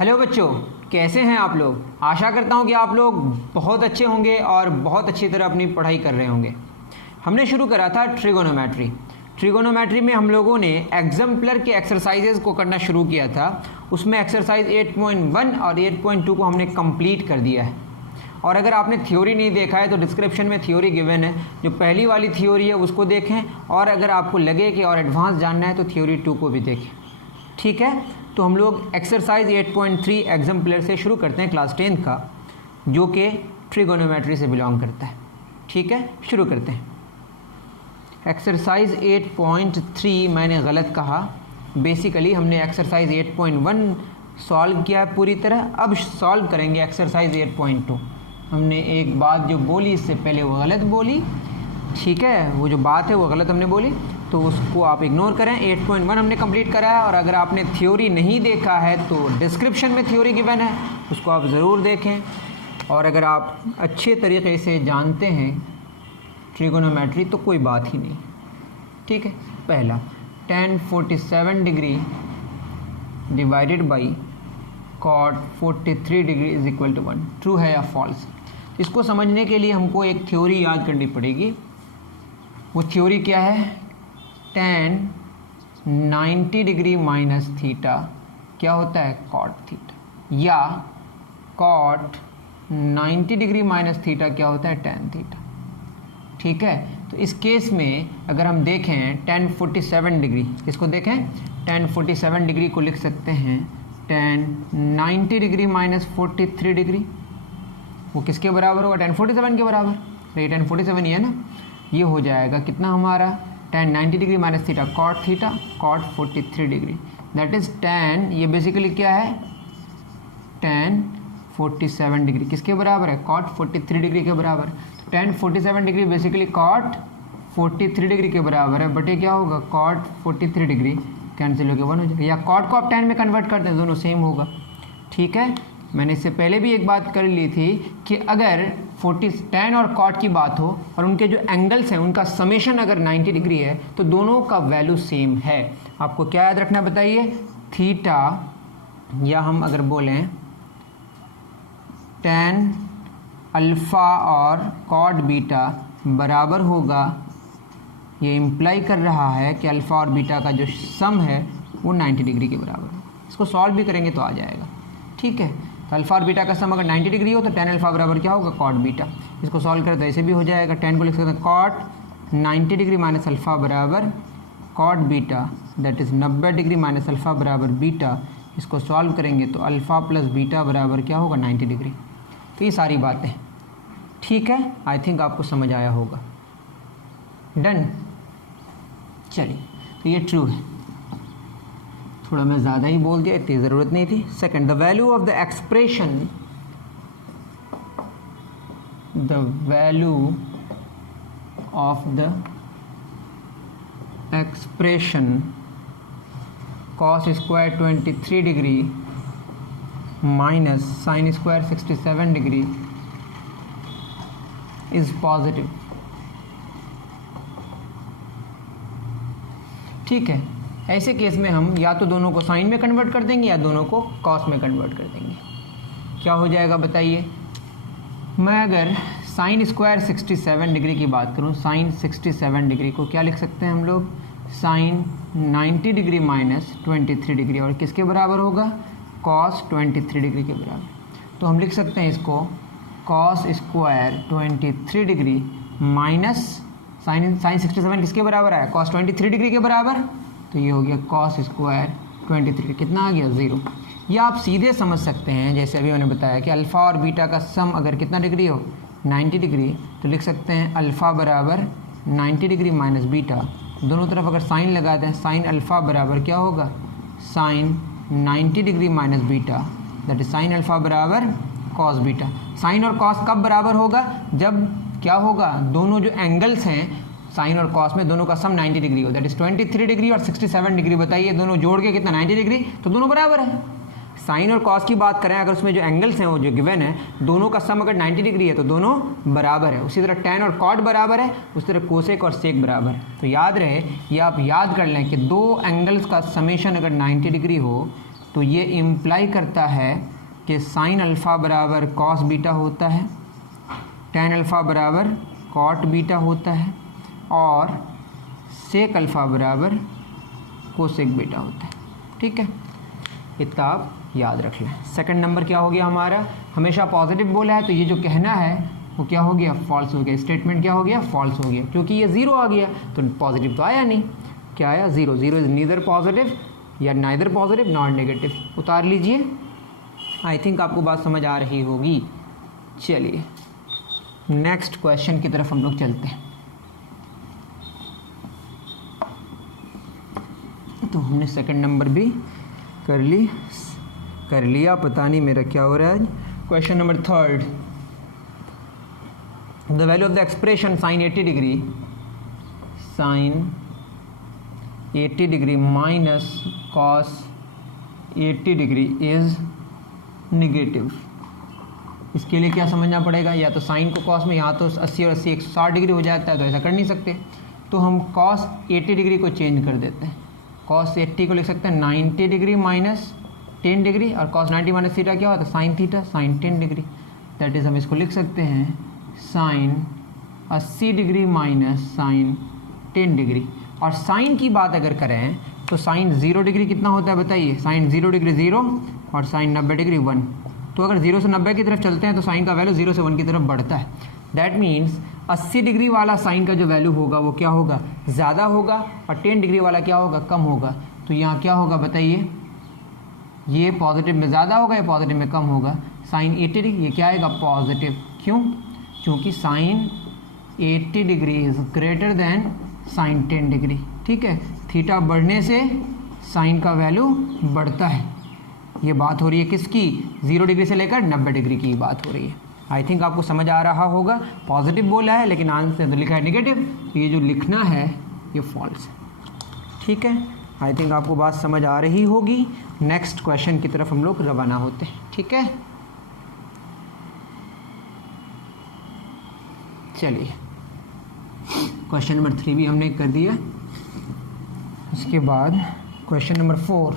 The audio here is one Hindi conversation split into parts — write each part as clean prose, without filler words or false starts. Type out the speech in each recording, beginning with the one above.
हेलो बच्चों, कैसे हैं आप लोग। आशा करता हूं कि आप लोग बहुत अच्छे होंगे और बहुत अच्छी तरह अपनी पढ़ाई कर रहे होंगे। हमने शुरू करा था ट्रिगोनोमेट्री में हम लोगों ने एग्जाम्पलर के एक्सरसाइजेज को करना शुरू किया था। उसमें एक्सरसाइज 8.1 और 8.2 को हमने कंप्लीट कर दिया है। और अगर आपने थ्योरी नहीं देखा है तो डिस्क्रिप्शन में थ्योरी गिवन है, जो पहली वाली थ्योरी है उसको देखें, और अगर आपको लगे कि और एडवांस जानना है तो थ्योरी 2 को भी देखें। ठीक है, तो हम लोग एक्सरसाइज 8.3 एग्जाम्पलर से शुरू करते हैं क्लास 10 का, जो कि ट्रिगोनोमेट्री से बिलोंग करता है। ठीक है, शुरू करते हैं। एक्सरसाइज 8.3 मैंने गलत कहा। बेसिकली हमने एक्सरसाइज 8.1 सॉल्व किया है पूरी तरह। अब सॉल्व करेंगे एक्सरसाइज 8.2। हमने एक बात जो बोली इससे पहले वो गलत बोली। ठीक है, वो जो बात है वो गलत हमने बोली, तो उसको आप इग्नोर करें। 8.1 हमने कंप्लीट करा है। और अगर आपने थ्योरी नहीं देखा है तो डिस्क्रिप्शन में थ्योरी गिवन है, उसको आप ज़रूर देखें। और अगर आप अच्छे तरीके से जानते हैं ट्रिगोनोमेट्री तो कोई बात ही नहीं। ठीक है, पहला tan 47 degree divided by cot 43 degree is equal to 1, true है या फॉल्स। इसको समझने के लिए हमको एक थ्योरी याद करनी पड़ेगी। वो थ्योरी क्या है? tan 90 डिग्री माइनस थीटा क्या होता है? cot theta. या cot 90 डिग्री माइनस थीटा क्या होता है? tan theta. ठीक है, तो इस केस में अगर हम देखें tan 47 डिग्री, इसको देखें tan 47 डिग्री को लिख सकते हैं tan 90 डिग्री माइनस 43 डिग्री। वो किसके बराबर होगा? tan 47 के बराबर। तो ये tan 47 ही है ना। ये हो जाएगा कितना हमारा? tan 90 degree minus theta cot theta cot 43 degree, that is tan, ये बेसिकली क्या है? tan 47 डिग्री किसके बराबर है? cot 43 डिग्री के बराबर। तो tan 47 degree basically cot 43 degree के बराबर है, बट ये क्या होगा? cot 43 डिग्री कैंसिल होकर 1 हो जाएगा। या cot को आप tan में कन्वर्ट करते हैं, दोनों सेम होगा। ठीक है, मैंने इससे पहले भी एक बात कर ली थी कि अगर tan और cot की बात हो और उनके जो एंगल्स हैं उनका समेशन अगर 90 डिग्री है तो दोनों का वैल्यू सेम है। आपको क्या याद रखना बताइए? थीटा, या हम अगर बोलें tan अल्फ़ा और cot बीटा बराबर होगा, ये इम्प्लाई कर रहा है कि अल्फ़ा और बीटा का जो सम है वो 90 डिग्री के बराबर है। इसको सॉल्व भी करेंगे तो आ जाएगा। ठीक है, तो अल्फ़ा और बीटा का सम अगर 90 डिग्री हो तो tan अल्फ़ा बराबर क्या होगा? cot beta. इसको सॉल्व करें तो ऐसे भी हो जाएगा। tan को लिख सकते हैं cot 90 डिग्री माइनस अल्फ़ा बराबर cot beta, that is 90 degree minus alpha बराबर बीटा। इसको सॉल्व करेंगे तो अल्फ़ा प्लस बीटा बराबर क्या होगा? 90 डिग्री। तो ये सारी बातें ठीक है, आई थिंक आपको समझ आया होगा। डन, चलिए, तो ये ट्रू है। थोड़ा मैं ज़्यादा ही बोल दिया, इतनी ज़रूरत नहीं थी। Second, the value of the expression, the value of the expression cos square 23 degree minus sine square 67 degree is positive. ठीक है, ऐसे केस में हम या तो दोनों को साइन में कन्वर्ट कर देंगे या दोनों को कॉस में कन्वर्ट कर देंगे। क्या हो जाएगा बताइए? मैं अगर साइन स्क्वायर 67 डिग्री की बात करूं, साइन 67 डिग्री को क्या लिख सकते हैं हम लोग? साइन 90 डिग्री माइनस 23 डिग्री, और किसके बराबर होगा? कॉस 23 डिग्री के बराबर। तो हम लिख सकते हैं इसको cos square 23 degree minus sine 67 किसके बराबर है? कॉस 23 डिग्री के बराबर। तो ये हो गया कॉस स्क्वायर 23, कितना आ गया? 0। या आप सीधे समझ सकते हैं, जैसे अभी मैंने बताया कि अल्फ़ा और बीटा का सम अगर कितना डिग्री हो? 90 डिग्री, तो लिख सकते हैं अल्फ़ा बराबर 90 डिग्री माइनस बीटा। दोनों तरफ अगर साइन लगा दें, साइन अल्फ़ा बराबर क्या होगा? Sine 90 degree minus beta, that is sine alpha बराबर कॉस बीटा। साइन और कॉस कब बराबर होगा? जब क्या होगा? दोनों जो एंगल्स हैं साइन और कॉस में, दोनों का सम 90 डिग्री हो, दैट इज 23 डिग्री और 67 डिग्री। बताइए दोनों जोड़ के कितना? 90 डिग्री, तो दोनों बराबर है। साइन और कॉस की बात करें, अगर उसमें जो एंगल्स हैं वो जो गिवन है, दोनों का सम अगर 90 डिग्री है तो दोनों बराबर है। उसी तरह tan और cot बराबर है, उसी तरह कोसेक और सेक बराबर है। तो याद रहे, ये आप याद कर लें कि दो एंगल्स का समेशन अगर 90 डिग्री हो तो ये इम्प्लाई करता है कि साइन अल्फ़ा बराबर कॉस बीटा होता है, टेन अल्फ़ा बराबर कॉट बीटा होता है और सेक अल्फ़ा बराबर कोसेक बीटा होता है। ठीक है, इतना आप याद रख लें। सेकंड नंबर क्या हो गया हमारा, हमेशा पॉजिटिव बोला है तो ये जो कहना है वो क्या हो गया, फॉल्स हो गया। स्टेटमेंट क्या हो गया, फॉल्स हो गया, क्योंकि ये ज़ीरो आ गया तो पॉजिटिव तो आया नहीं। क्या आया, zero. Zero is neither positive या नाइदर पॉजिटिव नॉट नेगेटिव। उतार लीजिए। आई थिंक आपको बात समझ आ रही होगी। चलिए नेक्स्ट क्वेश्चन की तरफ हम लोग चलते हैं। तो हमने सेकंड नंबर भी कर लिया, पता नहीं मेरा क्या हो रहा है आज। Question number third, the value of the expression sine 80 degree minus cos 80 degree is negative. इसके लिए क्या समझना पड़ेगा, या तो साइन को कॉस में, यहाँ तो 80 और 80 160 डिग्री हो जाता है, तो ऐसा कर नहीं सकते, तो हम कॉस 80 डिग्री को चेंज कर देते हैं। कॉस 80 को लिख सकते हैं 90 डिग्री माइनस 10 डिग्री, और कॉस 90 माइनस थीटा क्या होता है, sine theta, sine 10 degree. That is हम इसको लिख सकते हैं sine 80 degree minus sine 10 degree. और साइन की बात अगर करें तो साइन 0 डिग्री कितना होता है बताइए, साइन 0 डिग्री 0 और साइन 90 डिग्री 1। तो अगर 0 से 90 की तरफ चलते हैं तो साइन का वैल्यू 0 से 1 की तरफ बढ़ता है। दैट मीन्स 80 डिग्री वाला साइन का जो वैल्यू होगा वो क्या होगा, ज़्यादा होगा, और 10 डिग्री वाला क्या होगा, कम होगा। तो यहाँ क्या होगा बताइए, ये पॉजिटिव में ज़्यादा होगा या पॉजिटिव में कम होगा, साइन 80 डिग्री ये क्या आएगा, पॉजिटिव। क्यों, क्योंकि sine 80 degree is greater than sine 10 degree. ठीक है, थीटा बढ़ने से साइन का वैल्यू बढ़ता है। ये बात हो रही है किसकी, 0 डिग्री से लेकर 90 डिग्री की बात हो रही है। आई थिंक आपको समझ आ रहा होगा। पॉजिटिव बोला है लेकिन आंसर तो लिखा है नेगेटिव, तो ये जो लिखना है ये फॉल्स है। ठीक है, आई थिंक आपको बात समझ आ रही होगी। नेक्स्ट क्वेश्चन की तरफ हम लोग रवाना होते हैं। ठीक है, चलिए क्वेश्चन नंबर 3 भी हमने कर दिया। उसके बाद क्वेश्चन नंबर 4,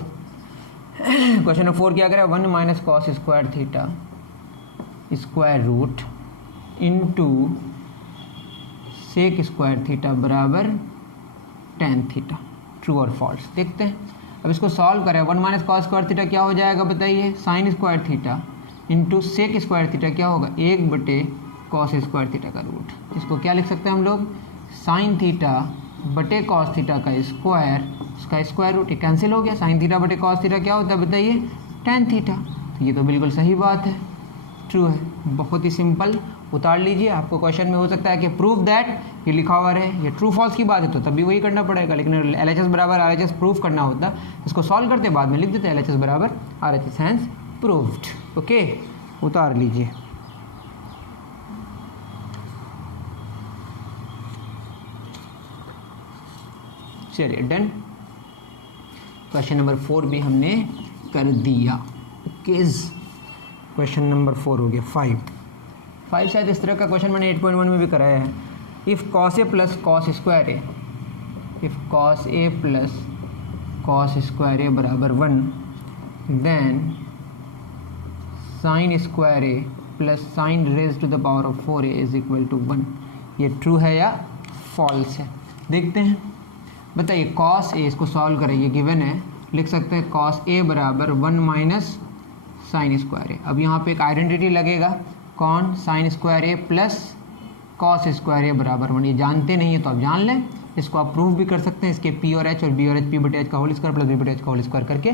क्वेश्चन नंबर 4 क्या करें, 1 minus cos square theta square root into sec square theta बराबर टेन थीटा। ट्रू और फॉल्स देखते हैं। अब इसको सॉल्व करें, 1 माइनस कॉस स्क्वायर थीटा क्या हो जाएगा बताइए, sine square theta into sec square theta क्या होगा, 1 बटे कॉस स्क्वायर थीटा का रूट। इसको क्या लिख सकते हैं हम लोग, साइन थीटा बटे कॉस थीटा का स्क्वायर, उसका स्क्वायर रूट। ये कैंसिल हो गया, साइन थीटा बटे कॉस थीटा क्या होता है बताइए, टेन थीटा। तो ये तो बिल्कुल सही बात है, ट्रू है। बहुत ही सिंपल, उतार लीजिए। आपको क्वेश्चन में हो सकता है कि प्रूव दैट ये लिखा हुआ रहे, ये ट्रू फॉल्स की बात है तो तभी वही करना पड़ेगा, लेकिन LHS बराबर RHS प्रूफ करना होता, इसको सॉल्व करते बाद में लिख देते LHS बराबर RHS हैंस प्रूव्ड। ओके, उतार लीजिए। चलिए डन। क्वेश्चन नंबर 4 भी हमने कर दिया। किस क्वेश्चन नंबर 4 हो गया। 5 शायद इस तरह का क्वेश्चन मैंने 8.1 में भी कराया है। If cos a plus cos square a, if cos a plus cos square a बराबर 1, then sine square a plus sine raise to the power of 4a is equal to 1। ये ट्रू है या फॉल्स है, देखते हैं। बताइए कॉस ए, इसको सॉल्व करें, ये गिवन है, लिख सकते हैं कॉस ए बराबर 1 माइनस साइन स्क्वायर ए। अब यहाँ पे एक आइडेंटिटी लगेगा, कौन, sign square a plus cos square a बराबर 1। ये जानते नहीं है तो आप जान लें, इसको आप प्रूफ भी कर सकते हैं। इसके पी और एच और बी और एच, पी बटे एच का होल स्क्वायर प्लस बी बटे एच का होल स्क्वायर करके।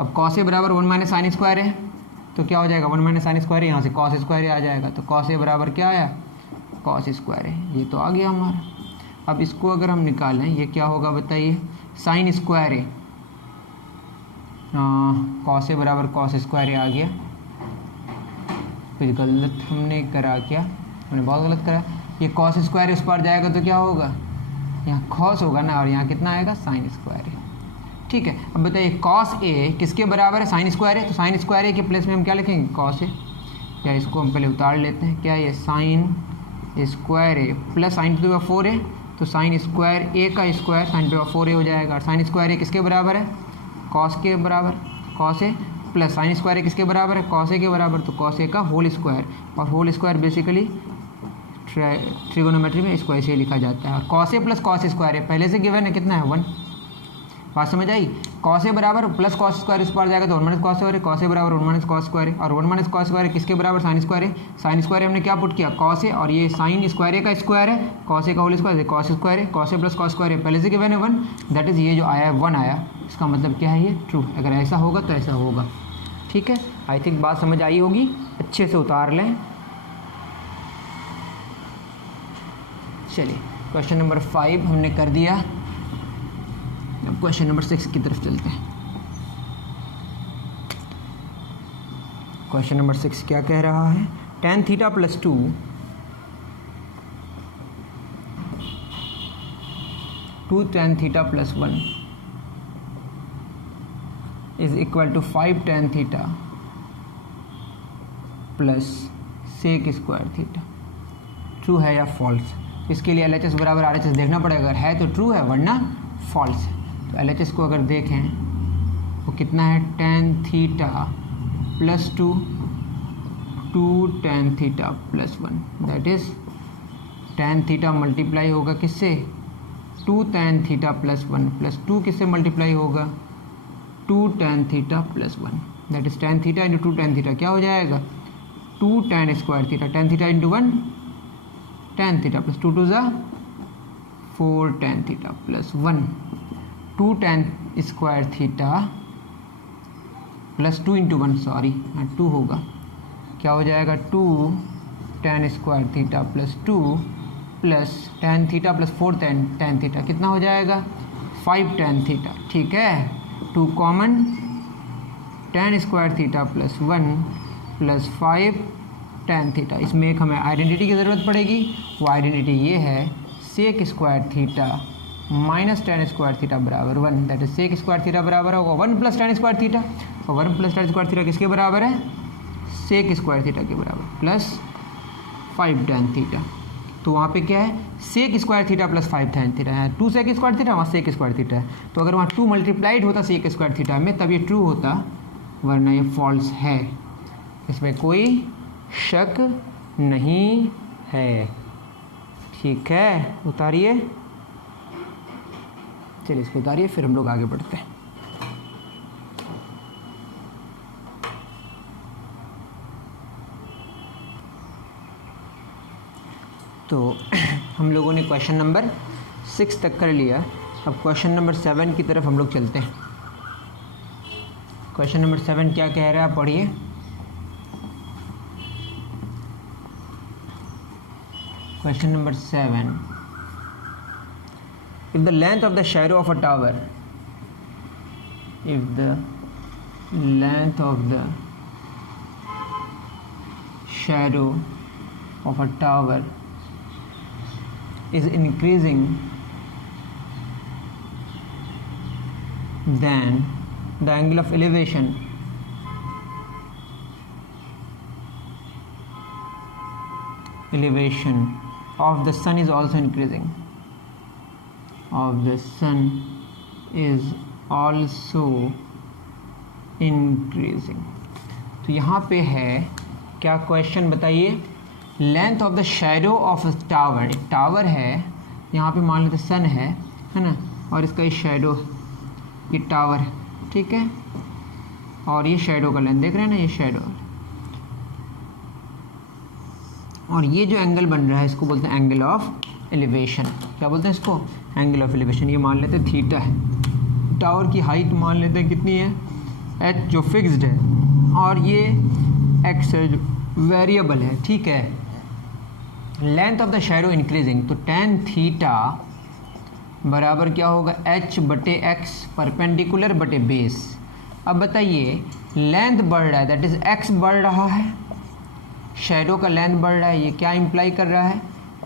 अब कॉस ए बराबर 1 माइनस साइन स्क्वायर है तो क्या हो जाएगा, 1 माइनस साइन स्क्वायर है, यहाँ से कॉस स्क्वायर ए आ जाएगा, तो कॉस ए बराबर क्या आया, कॉस स्क्वायर है। ये तो आ गया हमारा। अब इसको अगर हम निकालें, ये क्या होगा बताइए, sine square A, cos A बराबर कॉस स्क्वायर ए आ गया। कुछ गलत हमने करा क्या, हमने बहुत गलत करा। ये कॉस स्क्वायर इस पर जाएगा तो क्या होगा, यहाँ कॉस होगा ना, और यहाँ कितना आएगा, साइन स्क्वायर ए। ठीक है, अब बताइए कॉस ए किसके बराबर है, साइन स्क्वायर ए, तो साइन स्क्वायर ए के प्लेस में हम क्या लिखेंगे, कॉस ए। या इसको हम पहले उतार लेते हैं, क्या ये sign square a plus sign to the power 4 ए, तो साइन स्क्वायर ए का square sine to the power 4 ए हो जाएगा। और साइन स्क्वायर ए किसके बराबर है, कॉस के बराबर, cos a plus sign square ए किसके बराबर है, कॉस ए के बराबर, तो कॉस ए का होल स्क्वायर, और होल स्क्वायर बेसिकली ट्रिगोनोमेट्री में इसको ऐसे लिखा जाता है। और cos a plus cos square है पहले से गिवन है, कितना है 1, बात समझ आई। कॉस ए बराबर प्लस कॉस स्क्वायर उस पर जाएगा तो 1 माइनस कॉस स्क्वायर है, कॉस ए बराबर 1 माइनस कॉस स्क्वायर है, और 1 माइनस कॉस स्क्वायर किसके बराबर, साइन स्क्वायर है। साइन स्क्वायर हमने क्या पुट किया, कॉस ए, और ये साइन स्क्वायर ए का स्क्वायर है, कॉस ए का होल स्क्वायर है, कॉस स्क्वायर है, cos a plus cos square है पहले से गिवन है 1, दैट इज़ ये जो आया है 1 आया, इसका मतलब क्या है, ये ट्रू। अगर ऐसा होगा तो ऐसा होगा, ठीक है। आई थिंक बात समझ आई होगी, अच्छे से उतार लें। चलिए क्वेश्चन नंबर 5 हमने कर दिया, अब क्वेश्चन नंबर 6 की तरफ चलते हैं। क्वेश्चन नंबर 6 क्या कह रहा है, tan theta plus 2 tan theta plus 1 is equal to 5 tan theta plus sec square theta, true है या फॉल्स। इसके लिए LHS बराबर RHS देखना पड़ेगा, अगर है तो ट्रू है वरना फॉल्स है। तो LHS को अगर देखें वो कितना है, tan theta plus 2 tan theta plus 1, that is tan theta multiply होगा किससे, 2 tan थीटा प्लस 1 प्लस 2 किससे मल्टीप्लाई होगा, 2 tan theta plus 1, that is tan theta into 2 tan theta क्या हो जाएगा, 2 tan square theta, tan theta into 1 tan theta plus 2 2 ज़ा 4 tan theta plus 1, 2 tan square theta plus 2 into 1, sorry 2 होगा, क्या हो जाएगा 2 tan square theta plus 2 plus tan theta plus 4 tan theta कितना हो जाएगा, 5 tan थीटा, ठीक है। 2 common, tan square theta plus 1 plus 5 tan theta. इसमें एक हमें आइडेंटिटी की ज़रूरत पड़ेगी, वो आइडेंटिटी ये है, sec square theta minus tan square theta बराबर 1, that is sec square theta बराबर होगा 1 प्लस tan स्क्वायर थीटा, और 1 प्लस tan स्क्वायर थीटा किसके बराबर है, सेक स्क्वायर थीटा के बराबर, प्लस 5 tan थीटा। तो वहाँ पे क्या है, sec square theta plus 5 tan theta है, 2 सेक स्क्वायर थीटा, वहाँ सेक स्क्वायर थीटा है, तो अगर वहाँ 2 मल्टीप्लाइड होता सेक स्क्वायर थीटा में तब ये ट्रू होता, वरना ये फॉल्स है, इसमें कोई शक नहीं है, ठीक है। उतारिए, चलिए इसको उतारिए, फिर हम लोग आगे बढ़ते हैं। तो हम लोगों ने क्वेश्चन नंबर 6 तक कर लिया, अब क्वेश्चन नंबर 7 की तरफ हम लोग चलते हैं। क्वेश्चन नंबर 7 क्या कह रहा है, आप पढ़िए। Question number 7. If the length of the shadow of a tower, if the length of the shadow of a tower is increasing, then the angle of elevation of the sun is also increasing, of the sun is also increasing। तो यहाँ पे है क्या क्वेश्चन बताइए, length of the shadow of a tower, एक टावर है, यहाँ पे मान लेते सन है ना, और इसका ये शेडो, ये टावर है, ठीक है, और ये शेडो का लेंथ देख रहे हैं ना, ये शेडो, और ये जो एंगल बन रहा है इसको बोलते हैं एंगल ऑफ एलिवेशन। क्या बोलते हैं इसको, एंगल ऑफ एलिवेशन। ये मान लेते हैं थीटा है, टावर की हाइट मान लेते हैं कितनी है, एच जो फिक्स्ड है, और ये एक्स है जो वेरिएबल है, ठीक है। Length of the shadow increasing, तो tan थीटा बराबर क्या होगा, एच बटे एक्स परपेंडिकुलर बटे बेस। अब बताइए लेंथ बढ़ रहा है, दैट इज एक्स बढ़ रहा है, शेडो का लेंथ बढ़ रहा है, ये क्या इंप्लाई कर रहा है,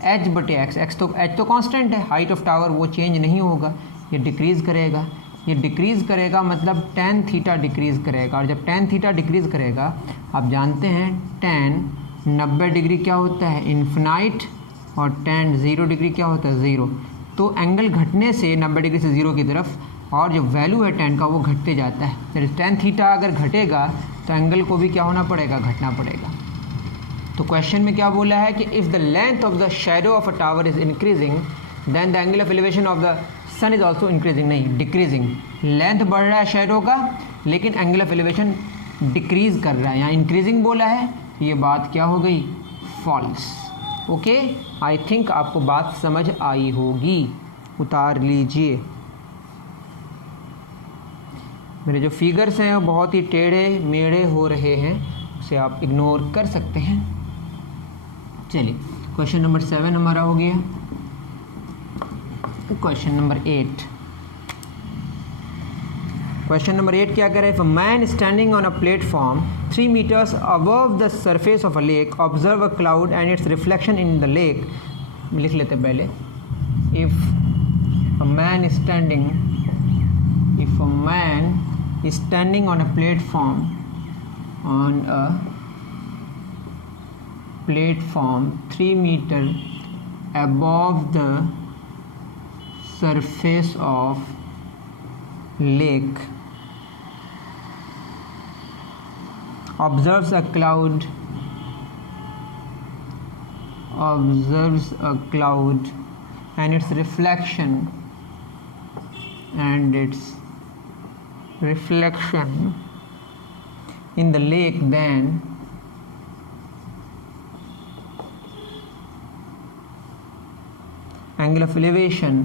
एच बटे एक्स, एच तो कांस्टेंट है, हाइट ऑफ टावर वो चेंज नहीं होगा, ये डिक्रीज़ करेगा, ये डिक्रीज़ करेगा मतलब tan थीटा डिक्रीज़ करेगा, और जब tan थीटा डिक्रीज़ करेगा, आप जानते हैं tan 90 डिग्री क्या होता है, इन्फिनाइट, और tan 0 डिग्री क्या होता है, ज़ीरो। तो एंगल घटने से 90 डिग्री से ज़ीरो की तरफ और जो वैल्यू है tan का वो घटते जाता है। दैट इज tan थीटा अगर घटेगा तो एंगल को भी क्या होना पड़ेगा, घटना पड़ेगा। तो क्वेश्चन में क्या बोला है कि if the length of the shadow of a tower is increasing then the angle of elevation of the sun is also increasing, नहीं डिक्रीजिंग। लेंथ बढ़ रहा है शेडो का लेकिन एंगल ऑफ एलिवेशन डिक्रीज कर रहा है, यहाँ इंक्रीजिंग बोला है, ये बात क्या हो गई, फॉल्स। ओके, आई थिंक आपको बात समझ आई होगी। उतार लीजिए। मेरे जो फिगर्स हैं वो बहुत ही टेढ़े मेढ़े हो रहे हैं, उसे आप इग्नोर कर सकते हैं। चलिए क्वेश्चन नंबर 7 हमारा हो गया। क्वेश्चन नंबर 8, क्वेश्चन नंबर 8 क्या कह रहा है, if a man standing on a platform 3 meters above the surface of a lake observe a cloud and its reflection in the lake। लिख लेते पहले, if a man is standing on a platform 3 meters above the surface of lake observes a cloud and its reflection in the lake, then angle of elevation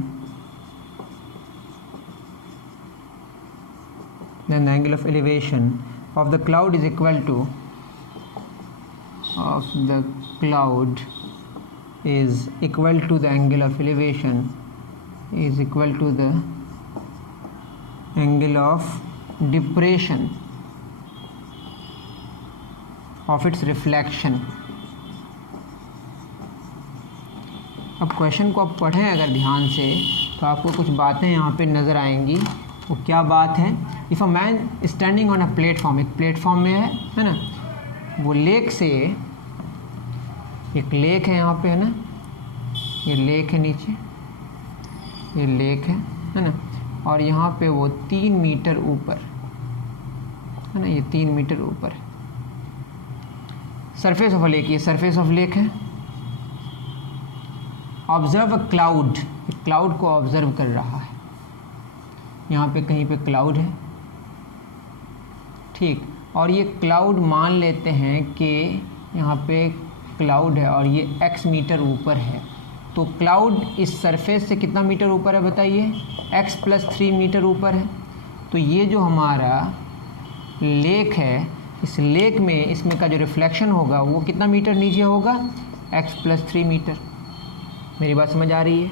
of the cloud is equal to the angle of elevation is equal to the angle of depression of its reflection। अब क्वेश्चन को आप पढ़ें अगर ध्यान से तो आपको कुछ बातें यहाँ पे नज़र आएंगी। वो क्या बात है, if a man standing on a platform, एक प्लेटफॉर्म में है ना, वो लेक से, एक लेक है यहाँ पे है ना, ये लेक है नीचे, ये लेक है ना, और यहाँ पे वो 3 मीटर ऊपर है ना, ये 3 मीटर ऊपर सरफेस ऑफ अ लेक, ये सरफेस ऑफ लेक है। ऑब्जर्व अ क्लाउड, क्लाउड को ऑब्जर्व कर रहा है, यहाँ पे कहीं पे क्लाउड है, ठीक, और ये क्लाउड मान लेते हैं कि यहाँ पे क्लाउड है और ये x मीटर ऊपर है, तो क्लाउड इस सरफेस से कितना मीटर ऊपर है बताइए, x + 3 मीटर ऊपर है। तो ये जो हमारा लेक है, इस लेक में इसमें का जो रिफ्लेक्शन होगा वो कितना मीटर नीचे होगा, x + 3 मीटर। मेरी बात समझ आ रही है।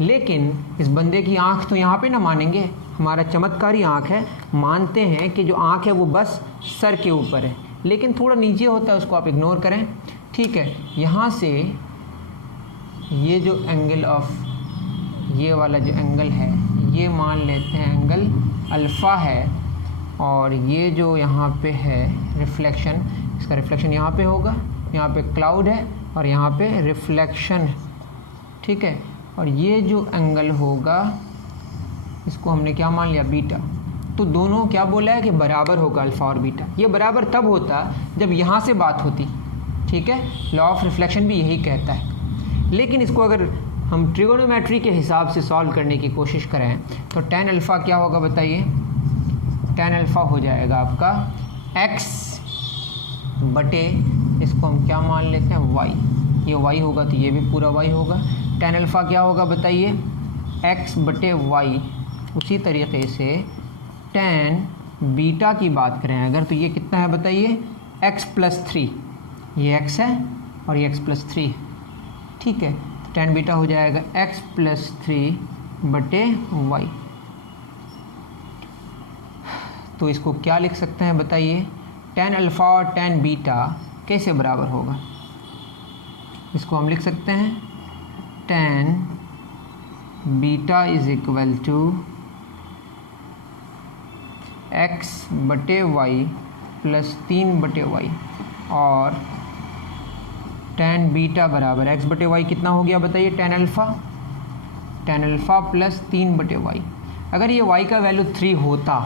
लेकिन इस बंदे की आँख तो यहाँ पे ना मानेंगे, हमारा चमत्कारी आँख है, मानते हैं कि जो आँख है वो बस सर के ऊपर है, लेकिन थोड़ा नीचे होता है, उसको आप इग्नोर करें, ठीक है। यहाँ से ये जो एंगल ऑफ, ये वाला जो एंगल है ये मान लेते हैं एंगल अल्फ़ा है, और ये जो यहाँ पे है रिफ्लेक्शन, इसका रिफ्लेक्शन यहाँ पे होगा, यहाँ पे क्लाउड है और यहाँ पे रिफ्लेक्शन, ठीक है। और ये जो एंगल होगा इसको हमने क्या मान लिया, बीटा। तो दोनों क्या बोला है कि बराबर होगा अल्फ़ा और बीटा। ये बराबर तब होता जब यहाँ से बात होती, ठीक है। लॉ ऑफ रिफ्लेक्शन भी यही कहता है। लेकिन इसको अगर हम ट्रिगोनोमेट्री के हिसाब से सॉल्व करने की कोशिश करें तो tan अल्फ़ा क्या होगा बताइए, tan अल्फ़ा हो जाएगा आपका x बटे, इसको हम क्या मान लेते हैं y, ये y होगा तो ये भी पूरा y होगा। tan अल्फ़ा क्या होगा बताइए, x बटे y। उसी तरीके से tan बीटा की बात करें अगर तो ये कितना है बताइए, x + 3, ये x है और ये x + 3 है, ठीक है। तो tan बीटा हो जाएगा x + 3 बटे y। तो इसको क्या लिख सकते हैं बताइए, tan अल्फ़ा और tan बीटा कैसे बराबर होगा, इसको हम लिख सकते हैं tan beta is equal to x बटे y + 3 बटे y, और tan बीटा बराबर x बटे y कितना हो गया बताइए, tan अल्फ़ा + 3 बटे y। अगर ये y का वैल्यू 3 होता,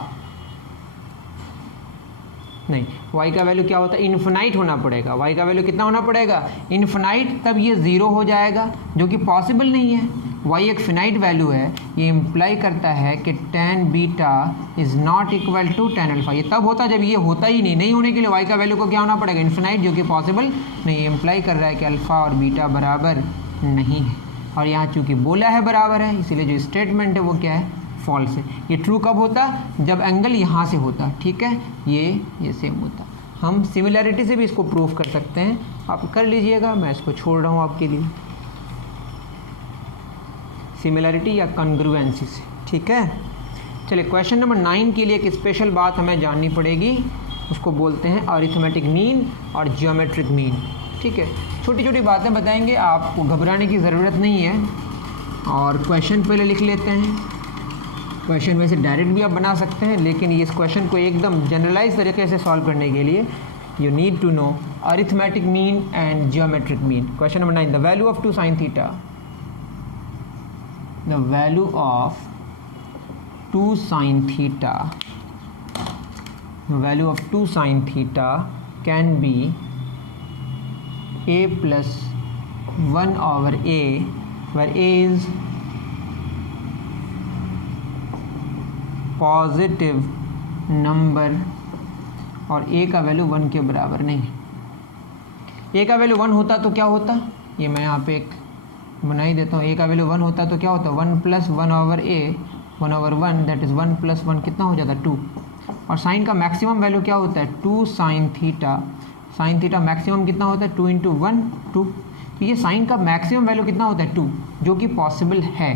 नहीं, y का वैल्यू क्या होता है, इन्फिनाइट होना पड़ेगा। y का वैल्यू कितना होना पड़ेगा, इन्फिनाइट, तब ये 0 हो जाएगा, जो कि पॉसिबल नहीं है। y एक फिनाइट वैल्यू है, ये इम्प्लाई करता है कि tan beta is not equal to tan alpha. ये तब होता जब ये होता ही नहीं होने के लिए y का वैल्यू को क्या होना पड़ेगा, इन्फिनाइट, जो कि पॉसिबल नहीं। इम्प्लाई कर रहा है कि अल्फ़ा और बीटा बराबर नहीं है, और यहाँ चूँकि बोला है बराबर है, इसीलिए जो स्टेटमेंट है वो क्या है, फॉल्स है। ये ट्रू कब होता, जब एंगल यहाँ से होता, ठीक है, ये सेम होता। हम सिमिलैरिटी से भी इसको प्रूव कर सकते हैं, आप कर लीजिएगा, मैं इसको छोड़ रहा हूँ आपके लिए, सिमिलैरिटी या कॉन्ग्रुएंसी से, ठीक है। चलिए क्वेश्चन नंबर 9 के लिए एक स्पेशल बात हमें जाननी पड़ेगी, उसको बोलते हैं अरिथमेटिक मीन और जियोमेट्रिक मीन, ठीक है। छोटी छोटी बातें बताएंगे, आपको घबराने की ज़रूरत नहीं है। और क्वेश्चन पहले लिख लेते हैं। क्वेश्चन वैसे डायरेक्ट भी आप बना सकते हैं, लेकिन इस क्वेश्चन को एकदम जनरलाइज तरीके से सॉल्व करने के लिए you need to know arithmetic mean and geometric mean. Question number 9, the value of 2 sin theta, the value of 2 sin theta, value of 2 sin theta can be a plus 1 over a, where a is positive number और a का वैल्यू 1 के बराबर नहीं। a का वैल्यू 1 होता तो क्या होता, ये मैं यहाँ पे एक बना ही देता हूँ। a का वैल्यू 1 होता तो क्या होता, 1 plus 1 over a, 1 over 1, that is 1 plus 1 कितना हो जाता, 2। और साइन का मैक्सिमम वैल्यू क्या होता है, 2 sin theta. Sine theta maximum कितना होता है, 2 इंटू 1 2। तो ये साइन का मैक्सिमम वैल्यू कितना होता है, 2, जो कि पॉसिबल है।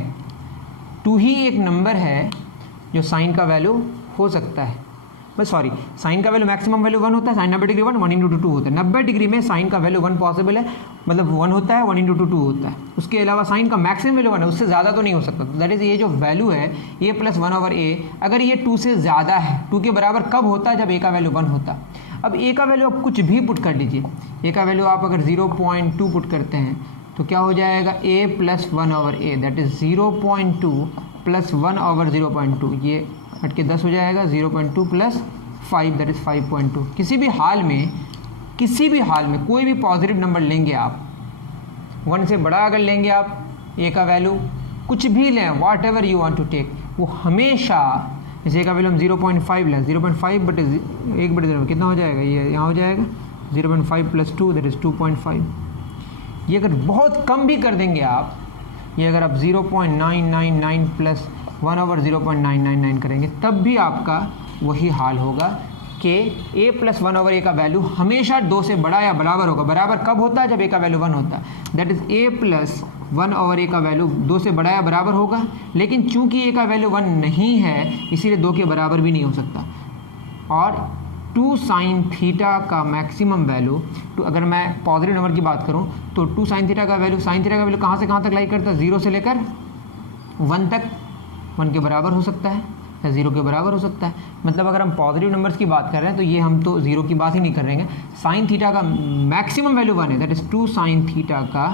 2 ही एक नंबर है जो साइन का वैल्यू हो सकता है, बस सॉरी, साइन का वैल्यू मैक्सिमम वैल्यू 1 होता है, साइन 90 डिग्री 1 इंटू 2 होता है। 90 डिग्री में साइन का वैल्यू 1 पॉसिबल है, मतलब 1 होता है, 1 इंटू 2 होता है। उसके अलावा साइन का मैक्सिमम वैल्यू 1 है, उससे ज़्यादा तो नहीं हो सकता। दैट इज़ ये जो वैल्यू है a प्लस 1 ओवर a, अगर ये 2 से ज़्यादा है, 2 के बराबर कब होता है, जब a का वैल्यू 1 होता। अब a का वैल्यू आप कुछ भी पुट कर लीजिए, a का वैल्यू आप अगर 0.2 पुट करते हैं तो क्या हो जाएगा, a plus 1 over a, that is 0.2 plus 1 over 0.2, ये हट के 10 हो जाएगा, 0.2 प्लस 5 दैट इज़ 5.2। किसी भी हाल में कोई भी पॉजिटिव नंबर लेंगे आप, 1 से बड़ा अगर लेंगे आप a का वैल्यू, कुछ भी लें, whatever you want to take, वो हमेशा, जैसे a का वैल्यू हम 0.5 लें, 0.5 बट 1/0 कितना हो जाएगा, ये यहाँ हो जाएगा 0.5 प्लस 2 दैट इज़ 2.5। ये अगर बहुत कम भी कर देंगे आप, ये अगर आप 0.999 प्लस 1 ओवर 0.999 करेंगे, तब भी आपका वही हाल होगा कि a प्लस 1 ओवर a का वैल्यू हमेशा 2 से बड़ा या बराबर होगा। बराबर कब होता है, जब a का वैल्यू 1 होता है, that is a plus 1 over a का वैल्यू 2 से बड़ा या बराबर होगा। लेकिन चूंकि a का वैल्यू 1 नहीं है, इसीलिए 2 के बराबर भी नहीं हो सकता। और 2 sin थीटा का मैक्सिमम वैल्यू, अगर मैं पॉजिटिव नंबर की बात करूँ तो 2 sin थीटा का वैल्यू कहाँ से कहाँ तक लाई करता है, 0 से लेकर 1 तक, 1 के बराबर हो सकता है या 0 के बराबर हो सकता है। मतलब अगर हम पॉजिटिव नंबर्स की बात कर रहे हैं तो ये हम तो 0 की बात ही नहीं कर रहे हैं। साइन थीटा का मैक्सिमम वैल्यू 1 है, दैट इज़ 2 sin थीटा का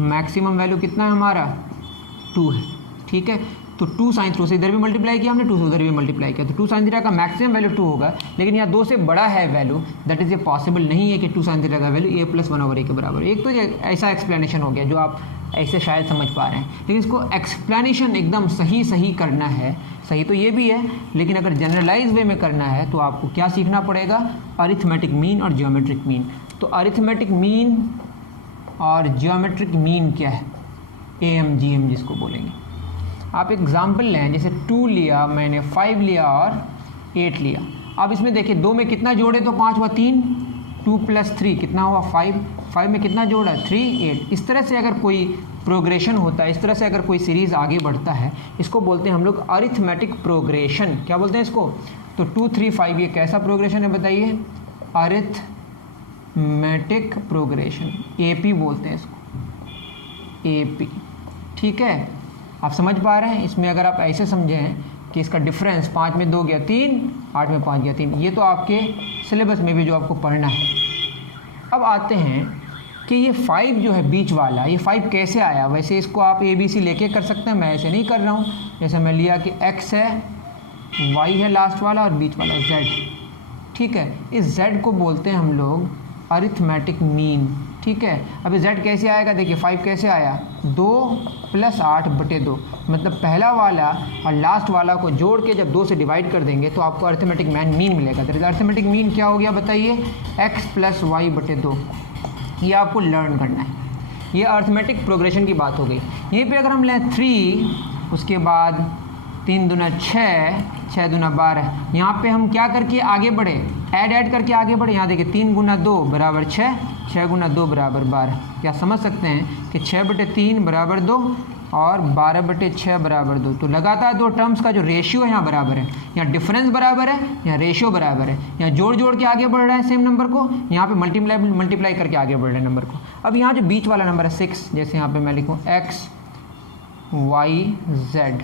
मैक्सिमम वैल्यू कितना है हमारा, 2 है, ठीक है। तो 2 sin थ्रू से इधर भी मल्टीप्लाई किया हमने, 2 से उधर भी मल्टीप्लाई किया, तो 2 sin थीटा का मैक्सिमम वैल्यू 2 होगा। लेकिन यहाँ 2 से बड़ा है वैल्यू, दैट इज़ ये पॉसिबल नहीं है कि 2 sin थीटा का value a plus 1 over a के बराबर। एक तो ऐसा एक्सप्लेनेशन हो गया जो आप ऐसे शायद समझ पा रहे हैं, लेकिन इसको एक्सप्लेनेशन एकदम सही करना है। सही तो ये भी है, लेकिन अगर जनरलाइज वे में करना है तो आपको क्या सीखना पड़ेगा, अरिथमेटिक मीन और जियोमेट्रिक मीन। तो अरिथमेटिक मीन और जियोमेट्रिक मीन क्या है, AMGM जिसको बोलेंगे। आप एग्जाम्पल लें, जैसे 2 लिया मैंने, 5 लिया और 8 लिया। अब इसमें देखिए 2 में कितना जोड़े तो 5 हुआ, 3, 2 प्लस 3 कितना हुआ 5, 5 में कितना जोड़ा 3, 8। इस तरह से अगर कोई प्रोग्रेशन होता है, इस तरह से अगर कोई सीरीज़ आगे बढ़ता है, इसको बोलते हैं हम लोग अरिथमेटिक प्रोग्रेशन। क्या बोलते हैं इसको, तो 2 3 5 ये कैसा प्रोग्रेशन है बताइए, अरिथमेटिक प्रोग्रेशन, AP बोलते हैं इसको, AP, ठीक है। आप समझ पा रहे हैं। इसमें अगर आप ऐसे समझें कि इसका डिफरेंस 5 में 2 गया 3, 8 में 5 गया 3, ये तो आपके सिलेबस में भी जो आपको पढ़ना है। अब आते हैं कि ये 5 जो है बीच वाला, ये 5 कैसे आया। वैसे इसको आप ABC लेके कर सकते हैं, मैं ऐसे नहीं कर रहा हूँ। जैसे मैं लिया कि X है, Y है लास्ट वाला और बीच वाला Z, ठीक है। इस Z को बोलते हैं हम लोग अरिथमेटिक मीन, ठीक है। अब ये Z कैसे आएगा, देखिए 5 कैसे आया, 2 + 8/2, मतलब पहला वाला और लास्ट वाला को जोड़ के जब 2 से डिवाइड कर देंगे तो आपको अरिथमेटिक मीन मिलेगा। तो अरिथमेटिक मीन क्या हो गया बताइए, X + Y/2। ये आपको लर्न करना है। ये अरिथमेटिक प्रोग्रेशन की बात हो गई। यहीं पे अगर हम लें 3, उसके बाद 3 दूना 6, 6 दूना 12, यहाँ पे हम क्या करके आगे बढ़े, ऐड करके आगे बढ़े। यहाँ देखिए 3 × 2 = 6, 6 × 2 = 12। क्या समझ सकते हैं कि 6/3 = 2 और 12/6 = 2। तो लगातार 2 टर्म्स का जो रेशियो है यहाँ बराबर है, यहाँ डिफरेंस बराबर है, यहाँ रेशियो बराबर है। यहाँ जोड़ के आगे बढ़ रहा है सेम नंबर को, यहाँ पे मल्टीप्लाई करके आगे बढ़ रहे हैं नंबर को। अब यहाँ जो बीच वाला नंबर है 6, जैसे यहाँ पे मैं लिखूँ X Y Z।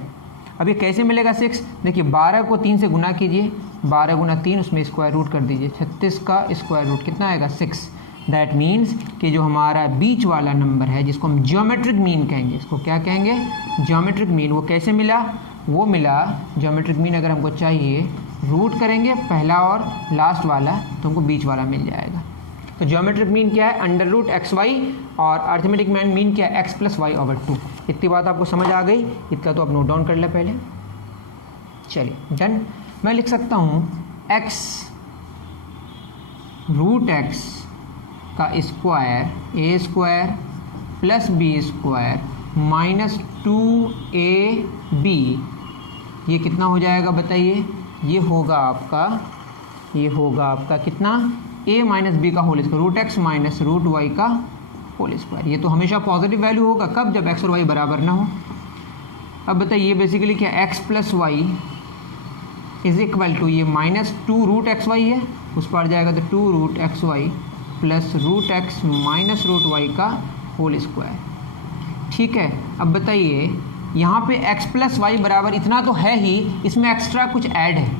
अब ये कैसे मिलेगा 6, देखिए 12 को 3 से गुना कीजिए, 12 × 3 उसमें स्क्वायर रूट कर दीजिए, 36 का स्क्वायर रूट कितना आएगा 6। दैट मीन्स कि जो हमारा बीच वाला नंबर है जिसको हम ज्योमेट्रिक मीन कहेंगे, इसको क्या कहेंगे, ज्योमेट्रिक मीन, वो कैसे मिला, वो मिला ज्योमेट्रिक मीन अगर हमको चाहिए रूट करेंगे पहला और लास्ट वाला तो हमको बीच वाला मिल जाएगा। तो ज्योमेट्रिक मीन क्या है, √XY, और अरिथमेटिक मीन क्या है, X + Y/2। इतनी बात आपको समझ आ गई, इतना तो आप नोट डाउन कर ले पहले। चलिए डन। मैं लिख सकता हूँ X √X का स्क्वायर A² + B² - 2AB, ये कितना हो जाएगा बताइए, ये होगा आपका कितना, A - B का होल स्क्वायर, √X - √Y का होल स्क्वायर। ये तो हमेशा पॉजिटिव वैल्यू होगा, कब, जब X और Y बराबर ना हो। अब बताइए ये बेसिकली क्या, X + Y = ये -2√XY है, उस पर जाएगा तो 2√XY + √X - √Y का होल स्क्वायर, ठीक है। अब बताइए यहाँ पे X + Y बराबर इतना तो है ही, इसमें एक्स्ट्रा कुछ ऐड है,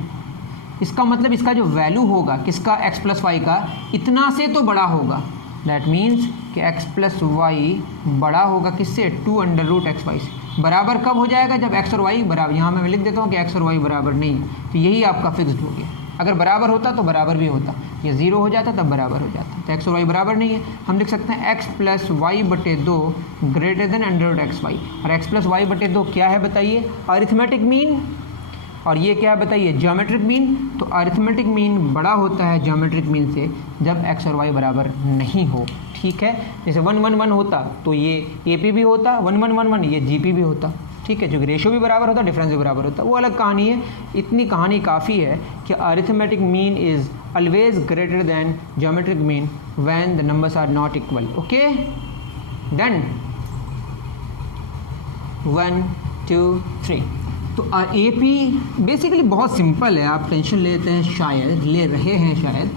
इसका मतलब इसका जो वैल्यू होगा किसका, X + Y का, इतना से तो बड़ा होगा। दैट मीन्स कि X + Y बड़ा होगा किससे, 2√XY से। बराबर कब हो जाएगा, जब X और Y बराबर, यहाँ मैं लिख देता हूँ कि X और Y बराबर नहीं, तो यही आपका फिक्स्ड हो गया। अगर बराबर होता तो बराबर भी होता, ये 0 हो जाता तब बराबर हो जाता। तो X और Y बराबर नहीं है, हम लिख सकते हैं X + Y/2 > √XY। और X + Y/2 क्या है बताइए, अरिथमेटिक मीन, और ये क्या है बताइए, ज्योमेट्रिक मीन। तो अरिथमेटिक मीन बड़ा होता है ज्योमेट्रिक मीन से जब X और Y बराबर नहीं हो, ठीक है। जैसे 1 1 1 होता तो ये AP भी होता, 1 1 1 1 ये GP भी होता, ठीक है। जो कि रेशियो भी बराबर होता, डिफरेंस भी बराबर होता, वो अलग कहानी है। इतनी कहानी काफ़ी है कि arithmetic mean is always greater than geometric mean when the numbers are not equal. Okay done. 1 2 3। तो AP बेसिकली बहुत सिंपल है, आप टेंशन लेते हैं शायद, ले रहे हैं शायद,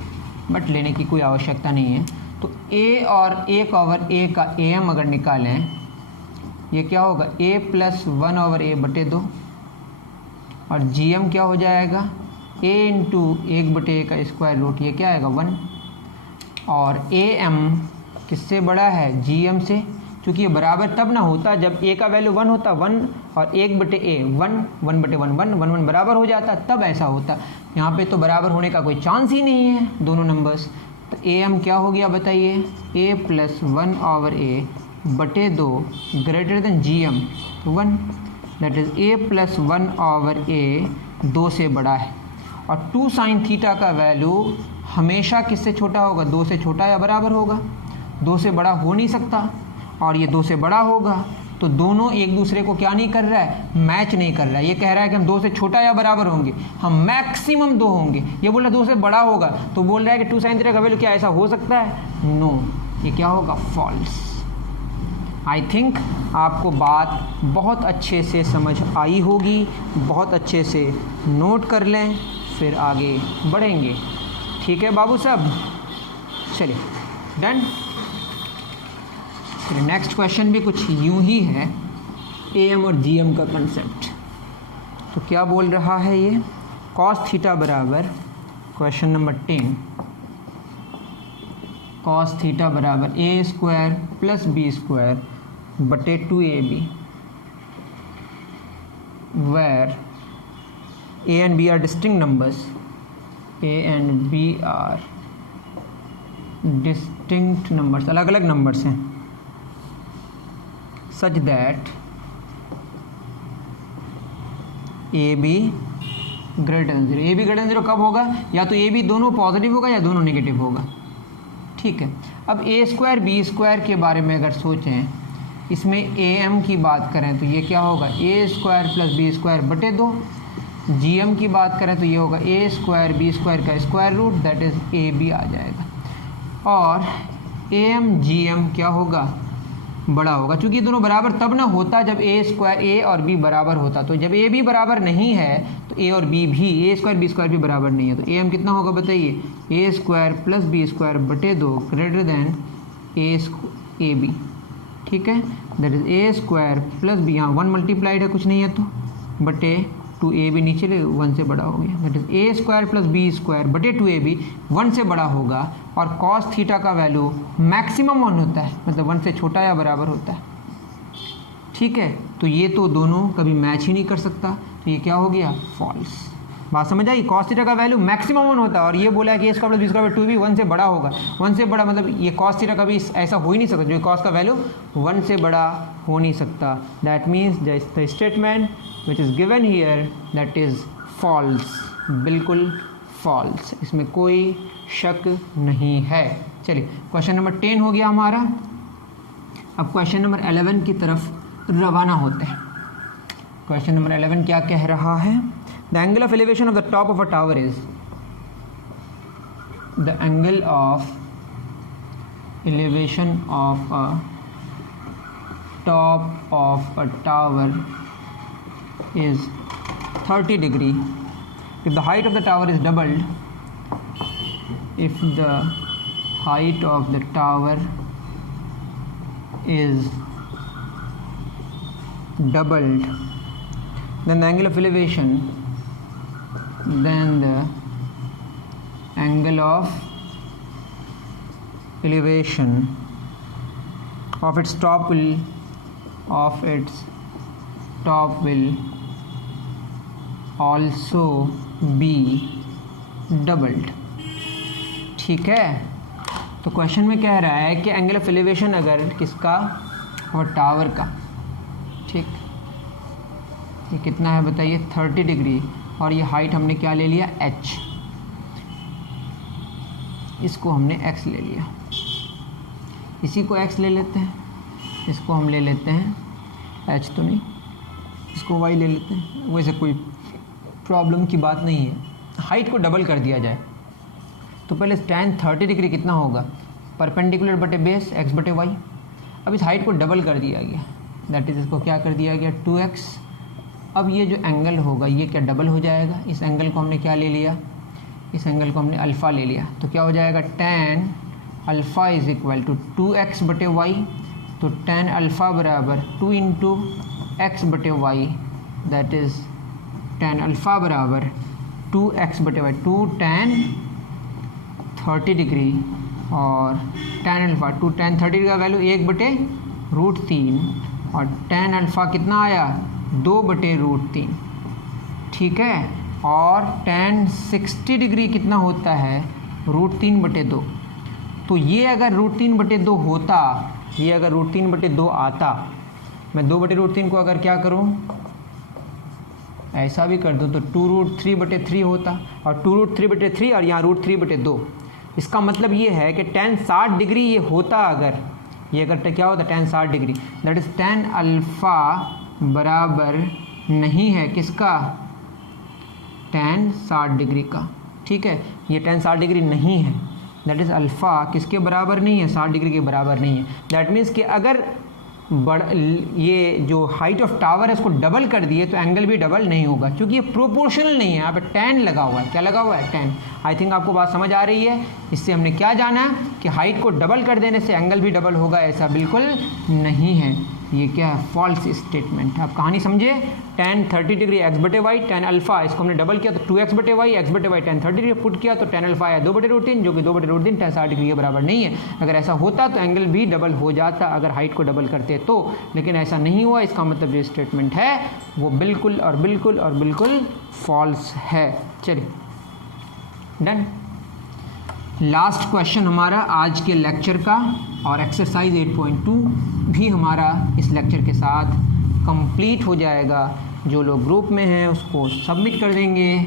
बट लेने की कोई आवश्यकता नहीं है। तो A और A/A का AM अगर निकालें, ये क्या होगा, A + 1/A/2, और GM क्या हो जाएगा, A × 1/A का स्क्वायर रूट, ये क्या आएगा 1, और AM किससे बड़ा है, GM से, क्योंकि ये बराबर तब ना होता जब A का वैल्यू 1 होता, 1 और 1/A 1, 1/1 1, 1 1 बराबर हो जाता, तब ऐसा होता। यहाँ पे तो बराबर होने का कोई चांस ही नहीं है दोनों नंबर्स। तो AM क्या हो गया बताइए, A + 1/A/2 greater than GM 1, that is A + 1/A 2 से बड़ा है। और 2 sin थीटा का वैल्यू हमेशा किससे छोटा होगा, 2 से छोटा या बराबर होगा, 2 से बड़ा हो नहीं सकता, और ये 2 से बड़ा होगा। तो दोनों एक दूसरे को क्या नहीं कर रहा है, मैच नहीं कर रहा है। ये कह रहा है कि हम 2 से छोटा या बराबर होंगे, हम मैक्सिमम 2 होंगे, ये बोल रहा है 2 से बड़ा होगा, तो बोल रहा है कि 2 sin थीटा का वैल्यू क्या ऐसा हो सकता है, नो, ये क्या होगा, फॉल्स। आई थिंक आपको बात बहुत अच्छे से समझ आई होगी, बहुत अच्छे से नोट कर लें, फिर आगे बढ़ेंगे, ठीक है बाबू साहब। चलिए डन। फिर नेक्स्ट क्वेश्चन भी कुछ यूं ही है, AM और GM का कंसेप्ट। तो क्या बोल रहा है ये, cos थीटा बराबर, क्वेश्चन नंबर 10, कॉस थीटा बराबर ए स्क्वायर प्लस बी स्क्वायर बटे 2ab, where a and b are distinct numbers, a and b are distinct numbers, अलग अलग नंबर्स हैं, such that A be greater than zero. A be greater than zero कब होगा? या तो ए बी दोनों पॉजिटिव होगा या दोनों नेगेटिव होगा। ठीक है, अब ए स्क्वायर बी स्क्वायर के बारे में अगर सोचें, इसमें ए एम की बात करें तो ये क्या होगा? A square plus B square बटे 2। जी एम की बात करें तो ये होगा ए स्क्वायर बी स्क्वायर का square root, that is a b आ जाएगा। और ए एम जी एम क्या होगा? बड़ा होगा, क्योंकि ये दोनों बराबर तब ना होता जब ए स्क्वायर ए और बी बराबर होता। तो जब ए बी बराबर नहीं है तो ए और बी भी, ए स्क्वायर बी स्क्वायर भी बराबर नहीं है, तो ए एम कितना होगा बताइए? A square plus B square बटे 2 ग्रेटर देन ए बी। ठीक है, that is A square plus B, यहाँ 1 मल्टीप्लाइड है कुछ नहीं है तो बटे 2ab नीचे ले 1 से बड़ा हो गया, that is A square plus B square बटे 2ab 1 से बड़ा होगा। और कॉस थीटा का वैल्यू मैक्सिमम 1 होता है, मतलब 1 से छोटा या बराबर होता है। ठीक है, तो ये तो दोनों कभी मैच ही नहीं कर सकता, तो ये क्या हो गया? फॉल्स। बात समझ आई? कॉस थीटा का वैल्यू मैक्सिमम 1 होता है और ये बोला है कि a square plus B square 2b 1 से बड़ा होगा। 1 से बड़ा मतलब ये कॉस थीटा कभी ऐसा हो ही नहीं सकता, जो कॉस का वैल्यू 1 से बड़ा हो नहीं सकता। That means the statement which is given here that is false, बिल्कुल फॉल्स, इसमें कोई शक नहीं है। चलिए, क्वेश्चन नंबर 10 हो गया हमारा। अब क्वेश्चन नंबर 11 की तरफ रवाना होते हैं। क्वेश्चन नंबर 11 क्या कह रहा है? The angle of elevation of the top of a tower is, the angle of elevation of a top of a tower is 30 degree if the height of the tower is doubled. If the height of the tower is doubled, then the angle of elevation, then the angle of elevation of its top will also be doubled। ठीक है, तो क्वेश्चन में कह रहा है कि एंगल ऑफ एलिवेशन अगर किसका? और टावर का। ठीक, ये कितना है बताइए? 30 डिग्री, और ये हाइट हमने क्या ले लिया? h, इसको हमने x ले लिया, इसी को x ले लेते हैं, इसको हम ले लेते हैं h तो नहीं, इसको y ले लेते हैं। वैसे कोई प्रॉब्लम की बात नहीं है। हाइट को डबल कर दिया जाए तो पहले tan 30 डिग्री कितना होगा? परपेंडिकुलर बटे बेस x बटे y। अब इस हाइट को डबल कर दिया गया, दैट इज़ इसको क्या कर दिया गया? 2x। अब ये जो एंगल होगा ये क्या डबल हो जाएगा? इस एंगल को हमने क्या ले लिया? इस एंगल को हमने अल्फ़ा ले लिया, तो क्या हो जाएगा? tan alpha is equal to 2x बटे y। तो tan अल्फ़ा बराबर 2 इंटू x बटे y, that is tan alpha बराबर 2x बटे y, 2 tan 30 डिग्री, और tan अल्फ़ा 2 tan 30 का वैल्यू 1 बटे √3, और tan अल्फ़ा कितना आया? 2 बटे √3। ठीक है, और tan 60 डिग्री कितना होता है? √3 बटे 2। तो ये अगर √3 बटे 2 होता, ये अगर √3 बटे 2 आता, मैं 2 बटे √3 को अगर क्या करूँ? ऐसा भी कर दूँ तो 2√3 बटे 3 होता, और 2√3 बटे 3 और यहाँ √3 बटे 2। इसका मतलब ये है कि tan 60 डिग्री ये होता, अगर ये अगर क्या होता tan 60 degree, that is tan alpha बराबर नहीं है किसका? tan 60 डिग्री का। ठीक है, ये tan 60 डिग्री नहीं है, दैट इज़ अल्फ़ा किसके बराबर नहीं है? 60 डिग्री के बराबर नहीं है। दैट मीन्स कि अगर ये जो हाइट ऑफ टावर है इसको डबल कर दिए तो एंगल भी डबल नहीं होगा, क्योंकि ये प्रोपोर्शनल नहीं है। यहाँ पे tan लगा हुआ है, क्या लगा हुआ है? tan। आई थिंक आपको बात समझ आ रही है। इससे हमने क्या जाना कि हाइट को डबल कर देने से एंगल भी डबल होगा, ऐसा बिल्कुल नहीं है। ये क्या है, फॉल्स स्टेटमेंट। आप कहानी समझे, tan 30 डिग्री एक्स बटे वाई, tan अल्फा इसको हमने डबल किया तो 2x बटे वाई, एक्स बटे वाई tan 30 डिग्री पुट किया तो tan अल्फा आया 2/√3, जो कि 2/√3 tan 60 डिग्री के बराबर नहीं है। अगर ऐसा होता तो एंगल भी डबल हो जाता अगर हाइट को डबल करते तो, लेकिन ऐसा नहीं हुआ। इसका मतलब जो स्टेटमेंट है वो बिल्कुल और बिल्कुल और बिल्कुल फॉल्स है। चलिए डन। लास्ट क्वेश्चन हमारा आज के लेक्चर का, और एक्सरसाइज 8.2 भी हमारा इस लेक्चर के साथ कंप्लीट हो जाएगा। जो लोग ग्रुप में हैं उसको सबमिट कर देंगे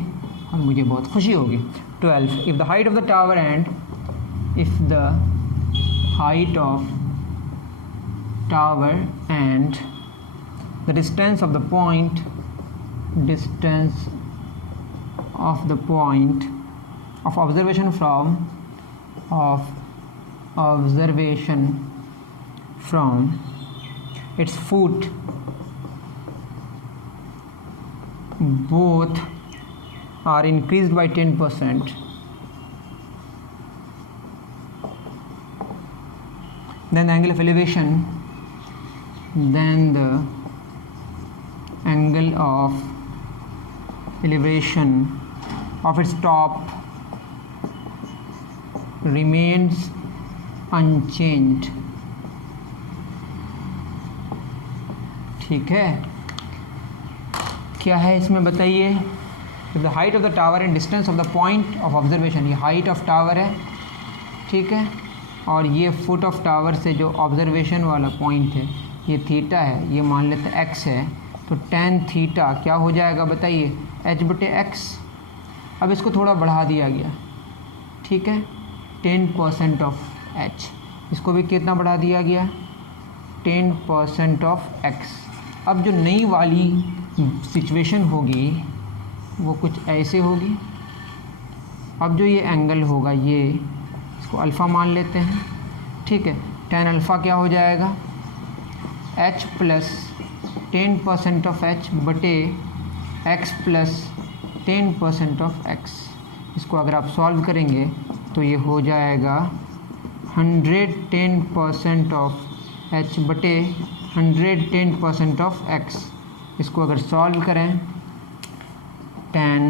और मुझे बहुत खुशी होगी। 12, if the height of the tower and if the height of tower and the distance of the point of observation from its foot both are increased by 10%, then the angle of elevation of its top remains unchanged। ठीक है, क्या है इसमें बताइए। If the height of the tower and distance of the point of observation, ये हाइट ऑफ टावर है, ठीक है, और ये फुट ऑफ टावर से जो ऑब्जर्वेशन वाला पॉइंट है ये थीटा है, ये मान लेते हैं एक्स है, तो tan थीटा क्या हो जाएगा बताइए, h बटे एक्स। अब इसको थोड़ा बढ़ा दिया गया, ठीक है, 10% ऑफ h, इसको भी कितना बढ़ा दिया गया, 10% ऑफ x। अब जो नई वाली सिचुएशन होगी वो कुछ ऐसे होगी। अब जो ये एंगल होगा ये, इसको अल्फ़ा मान लेते हैं, ठीक है, tan अल्फ़ा क्या हो जाएगा, h प्लस 10% ऑफ h बटे x प्लस 10% ऑफ x। इसको अगर आप सॉल्व करेंगे तो ये हो जाएगा 110% ऑफ h बटे 110% ऑफ x। इसको अगर सॉल्व करें tan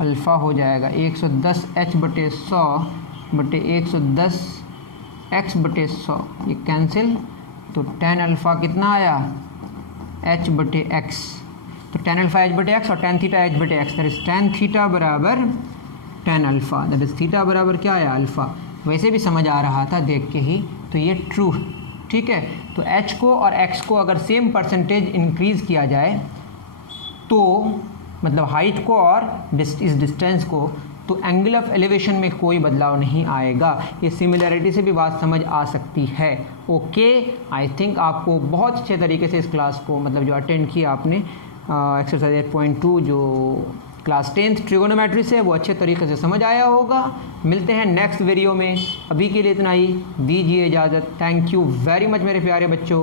अल्फ़ा हो जाएगा 110 h बटे 100 बटे 110 x बटे 100, ये कैंसिल, तो tan अल्फ़ा कितना आया, h बटे x। तो tan अल्फ़ा h बटे x और tan थीटा h बटे x, that is tan theta बराबर tan alpha, that is theta बराबर क्या आया, अल्फ़ा। वैसे भी समझ आ रहा था देख के ही, तो ये ट्रू, ठीक है। तो h को और x को अगर सेम परसेंटेज इंक्रीज़ किया जाए तो मतलब हाइट को और इस डिस्टेंस को, तो एंगल ऑफ एलिवेशन में कोई बदलाव नहीं आएगा। ये सिमिलैरिटी से भी बात समझ आ सकती है। ओके, आई थिंक आपको बहुत अच्छे तरीके से इस क्लास को मतलब जो अटेंड किया आपने एक्सरसाइज 8.2 जो क्लास 10th ट्रिगोनोमेट्री से, वो अच्छे तरीके से समझ आया होगा। मिलते हैं नेक्स्ट वीडियो में, अभी के लिए इतना ही, दीजिए इजाज़त। थैंक यू वेरी मच मेरे प्यारे बच्चों।